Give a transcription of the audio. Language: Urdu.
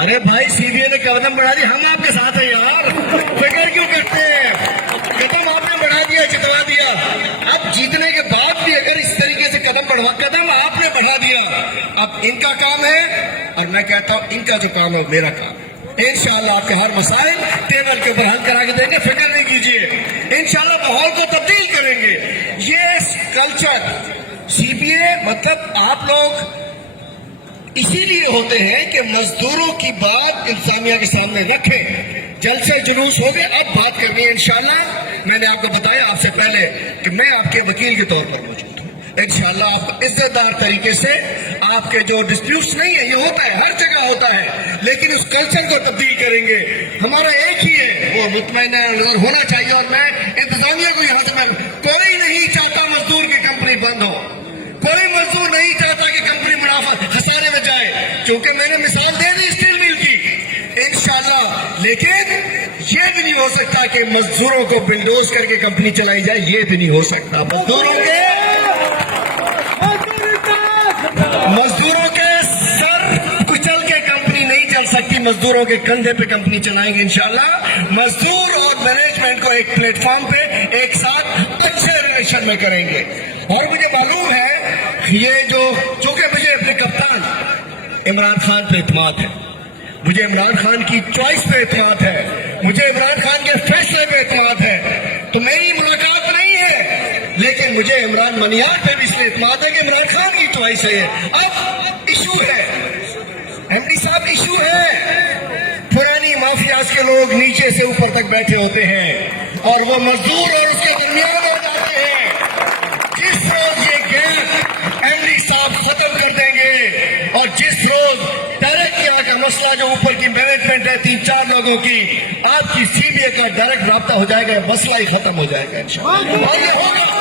ارے بھائی سی بی اے نے قدم بڑھا دی, ہم آپ کے ساتھ ہیں یار, فکر کیوں کرتے ہیں؟ قدم آپ نے بڑھا دیا, جتوا دیا. اب جیتنے کے بعد بھی اگر اس طریقے سے قدم آپ نے بڑھا دیا, اب ان کا کام ہے, اور میں کہتا ہوں ان کا جو کام ہے میرا کام ہے. انشاءاللہ آپ کے ہر مسائل ٹیبل کے اوپر حل کرا کے دیں گے, فکر نہیں کیجیے. انشاءاللہ ماحول کو تبدیل کریں گے. یہ کلچر سی بی اے مطلب آپ لوگ اسی لیے ہوتے ہیں کہ مزدوروں کی بات انتظامیہ کے سامنے رکھیں. جلسے جلوس ہو گئے, اب بات کرنی ہے انشاءاللہ. میں نے آپ کو بتایا آپ سے پہلے کہ میں آپ کے وکیل کے طور پر موجود ہوں. انشاءاللہ آپ کو عزت دار طریقے سے آپ کے جو ڈسپیوٹس نہیں ہیں, یہ ہوتا ہے ہر جگہ ہوتا ہے, لیکن اس کلچر کو تبدیل کریں گے. ہمارا ایک ہی ہے, وہ مطمئن نظر ہونا چاہیے. اور میں انتظامیہ کو یہاں سے کوئی نہیں چاہتا مزدور کی کمپنی بند ہو, کوئی مزدور نہیں چاہتا کہ کمپنی منافع خسارے میں جائے, کیونکہ میں نے مثال دے دی اسٹیل مل کی انشاءاللہ. لیکن یہ بھی نہیں ہو سکتا کہ مزدوروں کو بلڈوز کر کے کمپنی چلائی جائے, یہ بھی نہیں ہو سکتا. مزدوروں کے سر کچل کے کمپنی نہیں چل سکتی, مزدوروں کے کندھے پہ کمپنی چلائیں گے انشاءاللہ. مزدور اور مینجمنٹ کو ایک پلیٹ فارم پہ ایک ساتھ اچھے ریلیشن میں کریں گے. اور مجھے معلوم ہے یہ جو چونکہ مجھے اپنے کپتان عمران خان پہ اعتماد ہے, مجھے عمران خان کی چوائس پہ اعتماد ہے, مجھے عمران خان کے فیصلے پہ اعتماد ہے, تو میری ملاقات نہیں ہے, لیکن مجھے عمران منیار پہ بھی اس لیے اعتماد ہے کہ عمران خان کی چوائس ہے. اب ایشو ہے ایم ڈی صاحب, ایشو ہے پرانی مافیاز کے لوگ نیچے سے اوپر تک بیٹھے ہوتے ہیں اور وہ مزدور اور اس کے درمیان ہو جاتے ہیں. جس روز یہ گیپ ایم ڈی صاحب ختم کر دیں گے اور جس روز ڈائریکٹ یہاں کا مسئلہ جو اوپر کی مینجمنٹ ہے 3-4 لوگوں کی, آپ کی سی بی اے کا ڈائریکٹ رابطہ ہو جائے گا, مسئلہ ہی ختم ہو جائے گا انشاءاللہ. اور یہ ہوگا